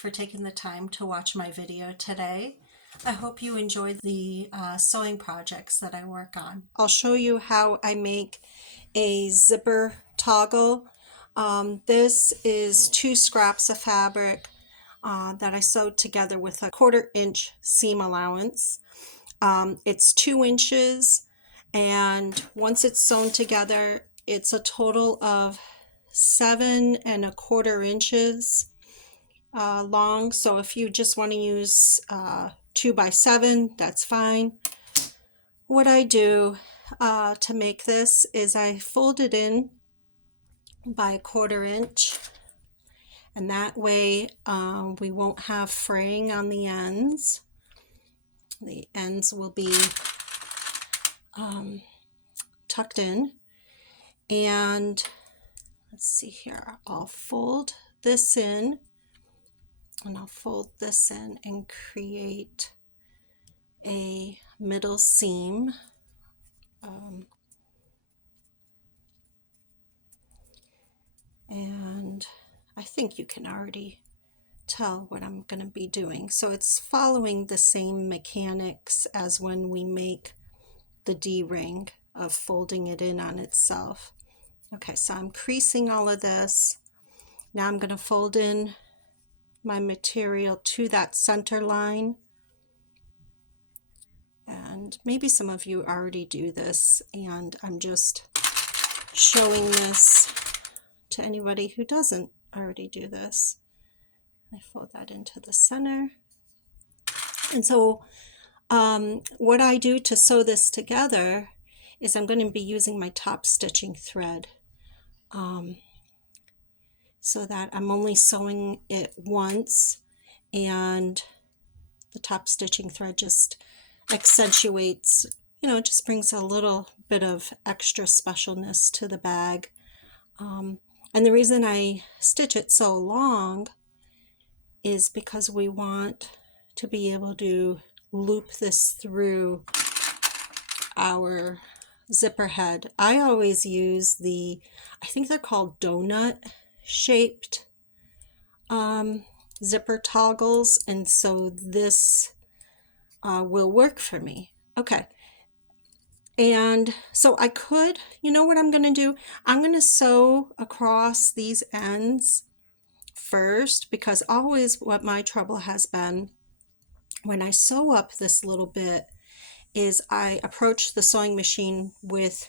for taking the time to watch my video today. I hope you enjoyed the sewing projects that I work on. I'll show you how I make a zipper toggle. This is 2 scraps of fabric that I sewed together with a 1/4 inch seam allowance. It's 2 inches, and once it's sewn together, it's a total of 7 1/4 inches long. So if you just want to use 2 by 7, that's fine. What I do to make this is I fold it in by 1/4 inch, and that way we won't have fraying on the ends. The ends will be tucked in, and let's see here, I'll fold this in, and I'll fold this in and create a middle seam. And I think you can already tell what I'm going to be doing. So it's following the same mechanics as when we make the D-ring of folding it in on itself. Okay, so I'm creasing all of this. Now I'm going to fold in my material to that center line. And maybe some of you already do this, and I'm just showing this to anybody who doesn't already do this. I fold that into the center. And so what I do to sew this together is I'm going to be using my top stitching thread, so that I'm only sewing it once, and the top stitching thread just accentuates, it just brings a little bit of extra specialness to the bag. And the reason I stitch it so long is because we want to be able to loop this through our zipper head. I always use I think they're called donut shaped zipper toggles, and so this will work for me. Okay. And so I could, what I'm going to do? I'm going to sew across these ends first, because always what my trouble has been when I sew up this little bit is I approach the sewing machine with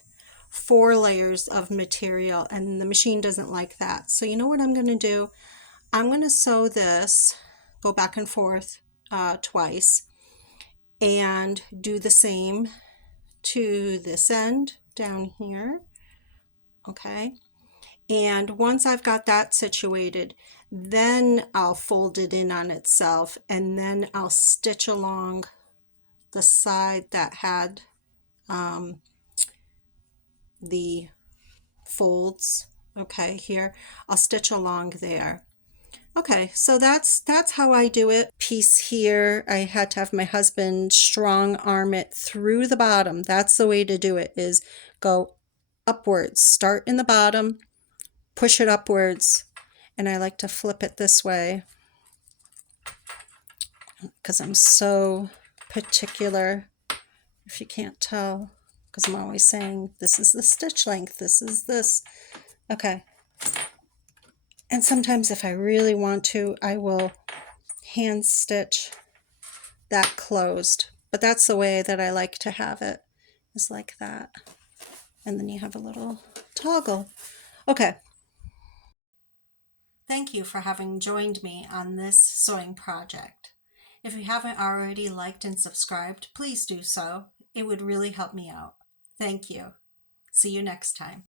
4 layers of material, and the machine doesn't like that. So you know what I'm going to do? I'm going to sew this, go back and forth twice, and do the same to this end down here. Okay, and once I've got that situated, then I'll fold it in on itself, and then I'll stitch along the side that had the folds. Okay, here I'll stitch along there. Okay, so that's how I do it. Piece here, I had to have my husband strong arm it through the bottom. That's the way to do it, is go upwards. Start in the bottom, push it upwards, and I like to flip it this way because I'm so particular, if you can't tell, because I'm always saying this is the stitch length, this is this. Okay. And sometimes if I really want to, I will hand stitch that closed. But that's the way that I like to have it, is like that. And then you have a little toggle. Okay. Thank you for having joined me on this sewing project. If you haven't already liked and subscribed, please do so. It would really help me out. Thank you. See you next time.